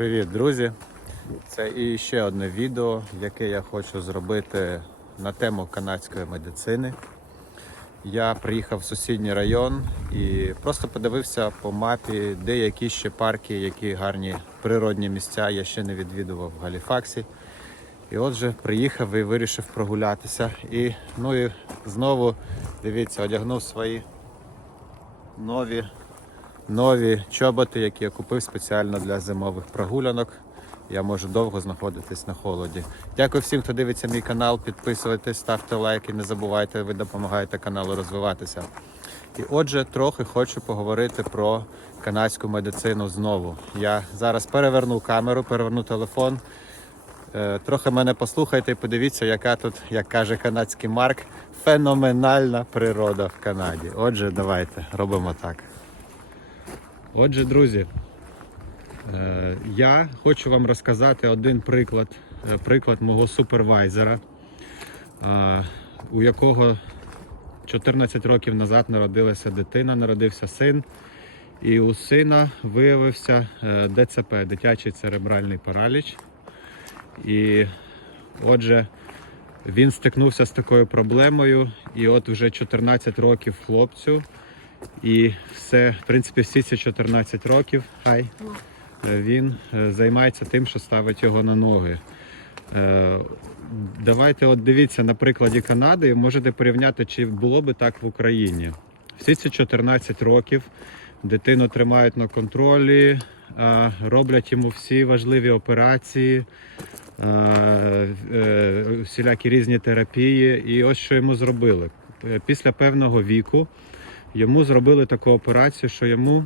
Привіт, друзі! Це і ще одне відео, яке я хочу зробити на тему канадської медицини. Я приїхав в сусідній район і просто подивився по мапі, де які ще парки, які гарні природні місця я ще не відвідував в Галіфаксі. І отже, приїхав і вирішив прогулятися. І ну і знову дивіться, одягнув свої нові нові чоботи, які я купив спеціально для зимових прогулянок. Я можу довго знаходитись на холоді. Дякую всім, хто дивиться мій канал. Підписуйтесь, ставте лайки, не забувайте, ви допомагаєте каналу розвиватися. І отже, трохи хочу поговорити про канадську медицину знову. Я зараз переверну камеру, переверну телефон. Е, Трохи мене послухайте і подивіться, яка тут, як каже канадський Марк, феноменальна природа в Канаді. Отже, давайте робимо так. Отже, друзі, е, я хочу вам розказати один приклад, е, приклад мого супервайзера, е, у якого 14 років назад народилася дитина, народився син. І у сина виявився ДЦП дитячий церебральний параліч. І отже, він стикнувся з такою проблемою, і от вже 14 років хлопцю. І все, в принципі, всі ці 14 років, хай е, він е, займається тим, що ставить його на ноги. Е, Давайте от дивіться на прикладі Канади, можете порівняти, чи було би так в Україні. Всі ці 14 років дитину тримають на контролі, роблять йому всі важливі операції, всілякі різні терапії. І ось що йому зробили. Після певного віку йому зробили таку операцію, що йому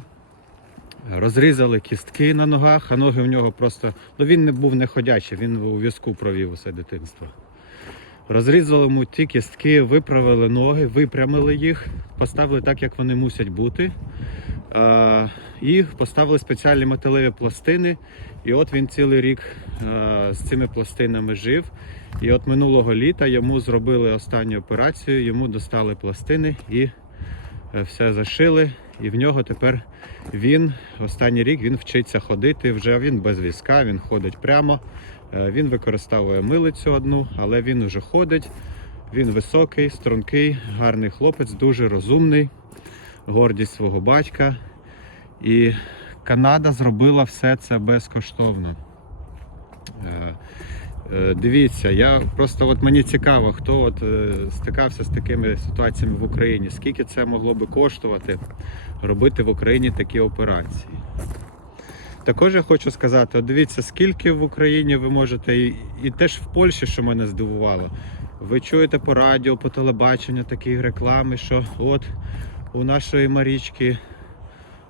розрізали кістки на ногах, а ноги в нього просто. Ну він не був не ходячий, він у візку провів усе дитинство. Розрізали йому ті кістки, виправили ноги, випрямили їх, поставили так, як вони мусять бути. І поставили спеціальні металеві пластини. І от він цілий рік з цими пластинами жив. І от минулого літа йому зробили останню операцію, йому достали пластини і все зашили. І в нього тепер він останній рік він вчиться ходити. Вже він без візка, він ходить прямо. Е, Він використовує милицю одну, але він уже ходить. Він високий, стрункий, гарний хлопець, дуже розумний, гордість свого батька. І Канада зробила все це безкоштовно. Е, Дивіться, я просто от мені цікаво, хто от е, стикався з такими ситуаціями в Україні. Скільки це могло би коштувати робити в Україні такі операції? Також я хочу сказати: от дивіться, скільки в Україні ви можете, і, і теж в Польщі, що мене здивувало. Ви чуєте по радіо, по телебаченню такі реклами, що от у нашої Марічки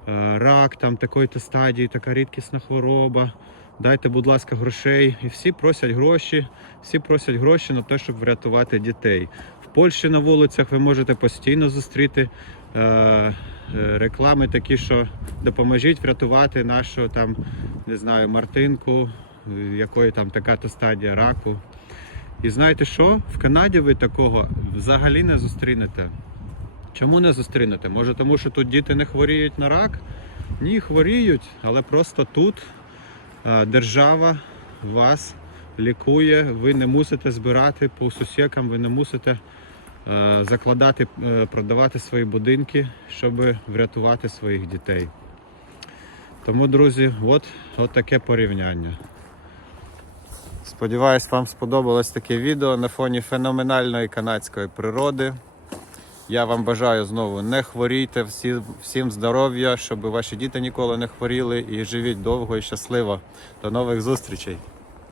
е, рак, там такої-то стадії, така рідкісна хвороба. Дайте, будь ласка, грошей. І всі просять гроші, всі просять гроші на те, щоб врятувати дітей. В Польщі на вулицях ви можете постійно зустріти е, е, реклами такі, що допоможіть врятувати нашу там, не знаю, Мартинку, якої там така-то стадія раку. І знаєте що? В Канаді ви такого взагалі не зустрінете. Чому не зустрінете? Може, тому що тут діти не хворіють на рак? Ні, хворіють, але просто тут держава вас лікує, ви не мусите збирати по сусікам, ви не мусите е, закладати, е, продавати свої будинки, щоб врятувати своїх дітей. Тому, друзі, от, от таке порівняння. Сподіваюсь, вам сподобалось таке відео на фоні феноменальної канадської природи. Я вам бажаю знову не хворійте, всі, всім здоров'я, щоб ваші діти ніколи не хворіли і живіть довго і щасливо. До нових зустрічей!